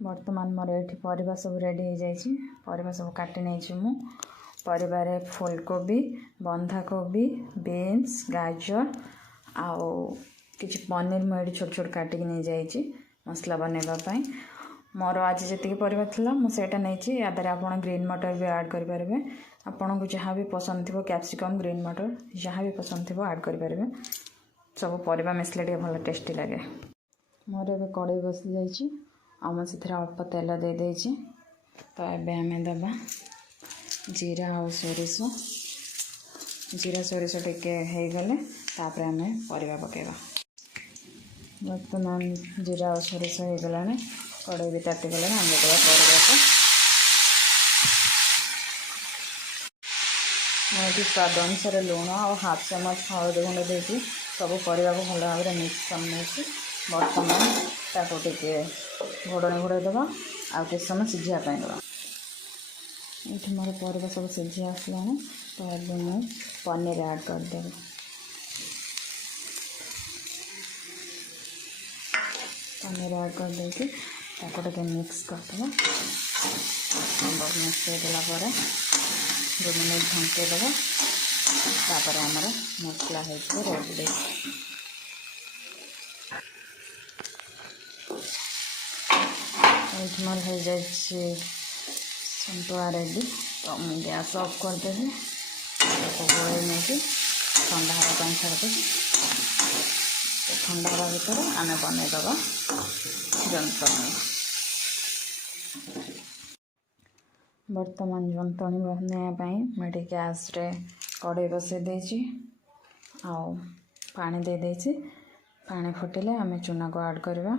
बर्तमान मोर ये परिवा सब रेडी हो जाइए। परिवा सब काटी नहीं मु परिवार फुलकोबी बंधाकोबी बीन्स गाजर आउ कि पनीर मुझे छोट छोट काटिक नहीं जाइए मसला बनवाई। मोर आज जी परिवा था मुझे नहीं या द्वारा आप ग्रीन मटर भी ऐड करेंगे। आपन को जहाँ भी पसंद थी कैप्सिकम ग्रीन मटर जहाँ भी पसंद थी ऐड करेंगे। सब परिवा मिसले टे भल टेस्टी लगे। मोर ए कड़े बसी जाइए से अल्प तेल दे देछि। तो ये आम दबा जीरा और सोरिष जीरा सोरिष टिके हो गले तापर आम परिवा पकेबा। बर्तमान जीरा और सोरिष हो गला कड़े भी ताती गले आम देवा परिवा को। मुझे स्वाद अनुसार लुण और हाफ चमच हलदी गुंड देती सब परिवा को भल भाव में मिक्स कर बर्तमान ताको टिके घोड़नी घोड़े देवा आ किस समय सिझापी देवा। ये मोर परिवा सब सिझी आसला तो अब मुझे पनीर ऐड करदेवी। पनीर ऐड कर देके मिक्स करदेवा। मिक्स होगा 2 मिनट ढंके देवा। तापर आमर मसला हो रेडी। मोर हो जाए सन्तुला रेडी। तो मुझे गैस ऑफ करदेवी। गोल नहीं ठंडा हाँपाई छाड़देवी। ठंडा हाँ भर आम बनईदबा जंतनी। बर्तमान जंतनी बनवाई मुझे गैस रे कड़े बसई देछि आउ पानी दे देछि। पानी फुटिले आम चूना को ऐड करवा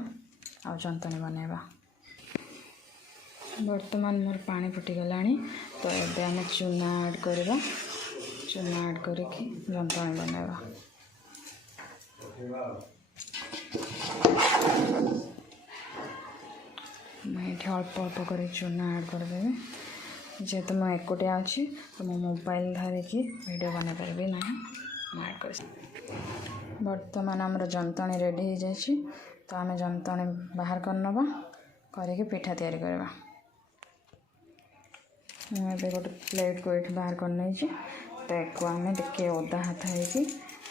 आ जंतनी बनैबा। बर्तमान मोर पानी फुटिगला तो ये आम चूना ऐड करवा। चूना ऐड करके जंतनी बनैबा। मुझे अल्प अल्प कर चूना ऐड करदेवी। जेहेतु मुझे एकुटिया अच्छी तो मो मोबाइल धरिकी वीडियो बन पारि ना ऐड कर। बर्तमान आमर जंतनी रेडी हो जाए तो आम जंतनी बाहर करनवा करके पिठा तैयारी करवा। मुझे गोटे प्लेट को ये बाहर कर नहीं तो एक आम टे ओदा हाथ हो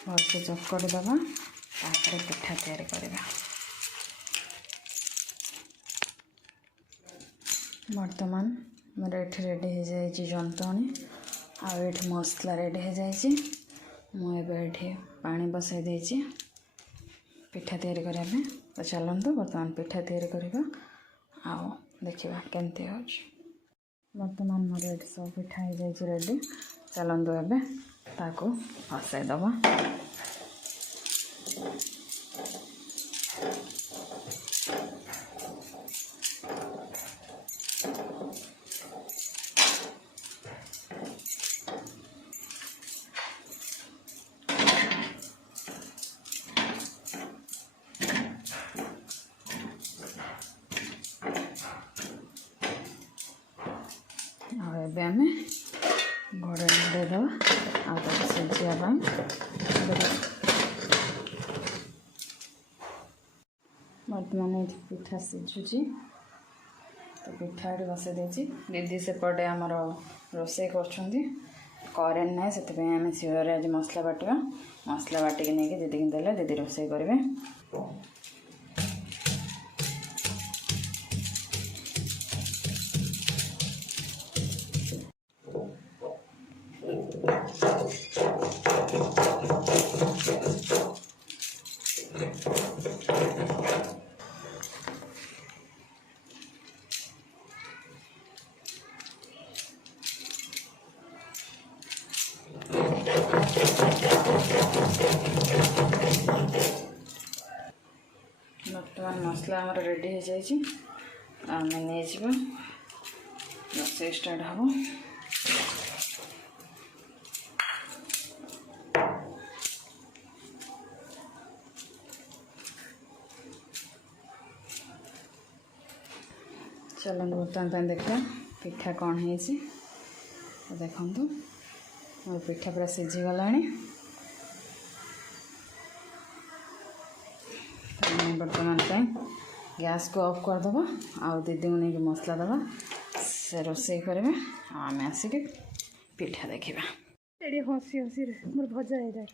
भलसे चकड़ी दबा तापर पिठा तैयारी करवा। बर्तमान मोर ये रेडी हो जाए जंतनी आउ मसला रेडी हो जाए। मुझे पानी बसाई देछि पिठा तैयारी करने। तो चलतु बर्तमान पिठा तैयारी करवा आउ देखा केमती हो। बर्तमान मोर ये सब पिठा हो जाए रेडी। चलतु एवं ताको बसाई दबा। आम घोड़े देदे सिझापी। बर्तमान ये पिठा सिझुची तो पिठा ये बसई देछि। दीदी सेपटे आमर रोषे करेन्ट ना से आम शिଳରେ आज मसला बाटिया। मसला बाटिक नहीं दीदी की देले दीदी रोषे करेंगे। बर्तमान मसला आमर रेडी हो जाए आम नहीं रोषे स्टार्ट हम। चलो बर्तमान देखा पिठा कौन है देखु मोर पिठा पूरा सिझीगला। बर्तमान गैस को ऑफ कर दबा आउ दीदी को नहीं मसला दबा से रोसे करेंगे आम आसिक पिठा देखा हसी हसी मोर भजा है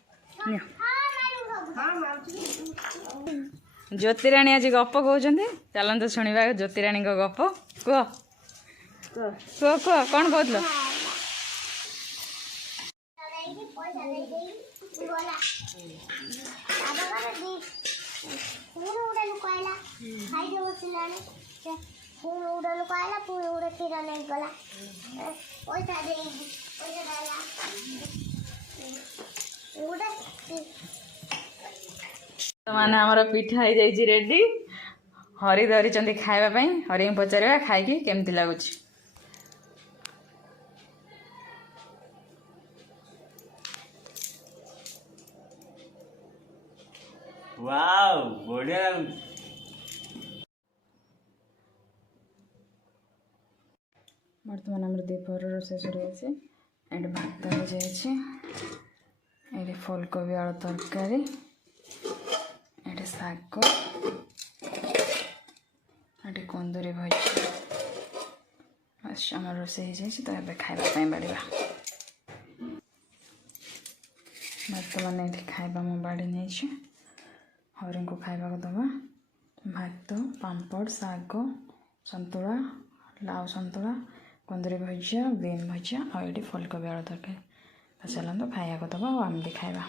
ज्योतिराणी आज गप कहते चलते शुणा ज्योतिराणी गप कह कह कह कौन कहल मैंने आमर पिठा हो जाइए रेडी हरी धरी खावाई हरी पचार खाई केमती लगुच वाव बढ़िया बर्तमान आम दीपर रोसे सर ये भात हो जाए फुलकोबी आलू तरकारी ये शाग ये कुंदरी भजी बस आम रोसे हो जाए तो ये खावाई बाड़ा बर्तमान ये खावा मु बाड़ी नहीं हरिंग को खावा को दबा भात पापड़ शाग संतुला लाउ संतुला कुंदरी भजिया बीन भजिया और ये फुलकोबी आलू तरकारी तो चलते खाया को दबा आम भी खावा।